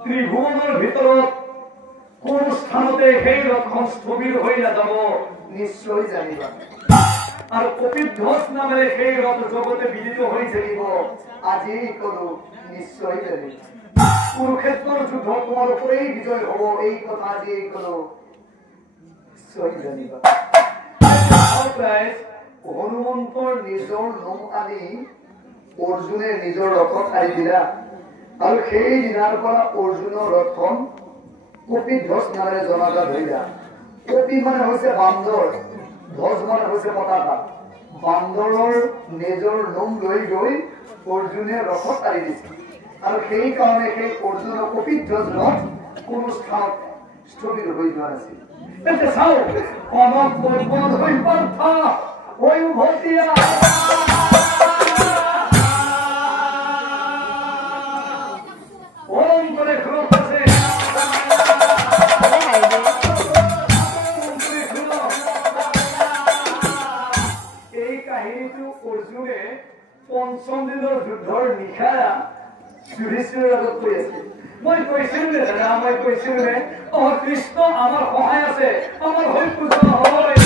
ত্ৰিভুৱনৰ ভিতৰত কোন স্থানতে সেই ৰথখন স্থবিৰ হৈ নাযাব নিশ্চয় জানিবা আৰু কপিধ্বজ নামেৰে সেই ৰথ জগতে বিদিত হৈ থাকিব আজি কলো নিশ্চয় জানিবা কুৰুক্ষেত্ৰৰ যুদ্ধ তোমাৰ ওপৰেই বিজয় হ'ব এই কথা আজি কলো নিশ্চয় জানিবা হনুমন্তৰ নিজৰ নোম আনি অৰ্জুনে নিজৰ ৰথত আনি দিলা আৰু সেই দিনাৰ পৰা অৰ্জুনৰ ৰথখন কপিধ্বজ নামেৰে জনাজাত ধৰিলা কপি মানে হৈছে বান্দৰ ধ্বজ মানে হৈছে পতাকা বান্দৰৰ নিজৰ নোম লৈ গৈ অৰ্জুনে ৰথত আনি দিছিল আৰু সেই কাৰণে সেই অৰ্জুনৰ কপিধ্বজ ৰথ কোনো স্থানত স্থবিৰ হৈ যোৱা নাছিল চাও কনক পৰ্বত হৈ পাৰ্থ ওই উভতিয়া ওম কৰে ক্ৰোধ আছে এই কাহিনীটো অৰ্জুনে পঞ্চম দিনৰ যুদ্ধৰ নিশা যুধিষ্ঠিৰৰ আগত কৈ আছিল মই কৈছিলো নে দাদা মই কৈছিলো নে অ কৃষ্ণ আমাৰ সহায় আছে আমাৰ হৈ পূজা হ'ব